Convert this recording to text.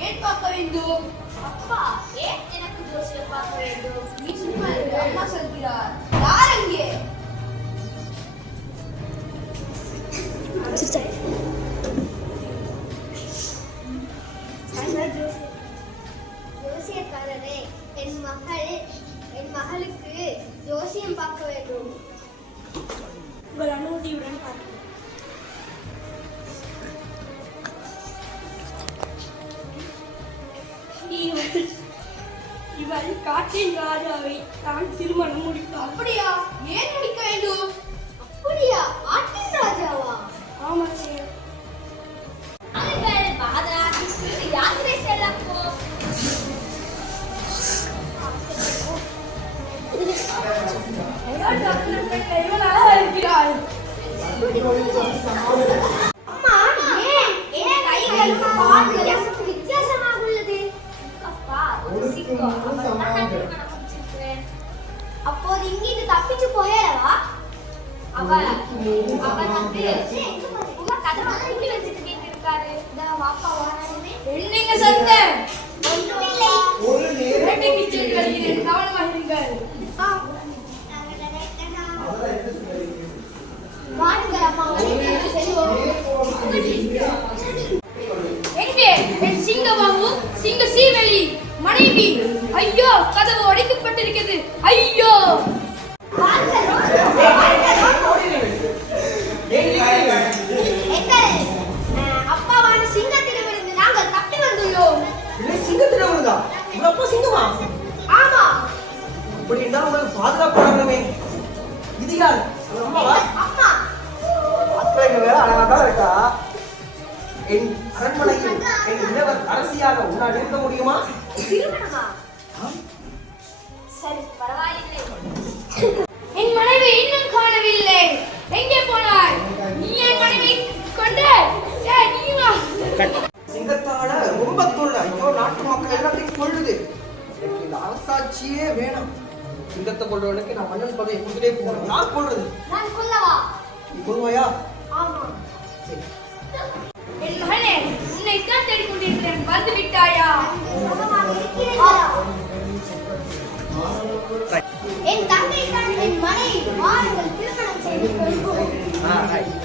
அப்படியா ஏன் பார்க்க வேண்டும் அப்பா ஏன் எனக்கு ஜோசியம் பார்க்க வேண்டும் நீ சும்மா இரு, அம்மா சொல்கிறார். யார் அங்கே? ஜோசியக்காரரே என் மகள் என் மகளுக்கு ஜோசியம் பார்க்க வேண்டும் உங்கள் அனுமதியுடன் பார்க்கிறேன். இவள் காட்டின் ராஜாவை தான் திருமணம் முடித்தாள். அப்படியா? ஏன் முடிக்க வேண்டும்? அப்படியா? ஆட்டின் ராஜாவா? அவர்கள் பாதராத்திற்கு யாத்திரை செல்லப் போ. இவள் அழகா இருக்கிறாள். அப்போது இங்கிருந்து தப்பிச்சு போயலவா அவ அவ வந்து உங்க கதவை மூடி வச்சுட்டு கேட்டிருக்காரு இந்த வாப்பா வாரானே என்னங்க சத்தம் ஒன்றுமில்லை கவனமாக இருங்கள் வாருங்கள் அம்மா செல்வோம் எங்கே ஐயோ கதவு உடைக்கப்பட்டிருக்கிறது. ஐயோ. அப்பாவான சிங்கத்திடமிருந்து நாங்கள் தப்பி வந்துள்ளோம். சிங்கத்திடம் இருந்தா உங்க அப்பா சிங்கமா? ஆமா. அப்படி இருந்தா உங்களுக்கு பாதுகாப்பு வழங்கமே. இது யார்? உங்க அம்மாவா? அம்மா. அப்பா எங்க வேற அழகா தான் இருக்கா. என் அரண்மனையில் என் இளவர் அரசியாக உன்னால் இருக்க முடியுமா? திருமணமா? சரி பரவாயில்லை. என் மனைவி இன்னும் காணவில்லை. எங்கே போனாய்? நீ என் மனைவி கொண்டு நீ வா. சிங்கத்தால ரொம்ப தொல்லை. ஐயோ நாட்டு மக்கள் எல்லாத்தையும் கொள்ளுது எனக்கு இந்த அரசாட்சியே வேணும். சிங்கத்தை கொள்றவனுக்கு நான் மன்னன் பதவியை கொடுத்துட்டே போகணும். யார் கொள்றது நான் கொல்லவா? நீ கொள்வாயா はい。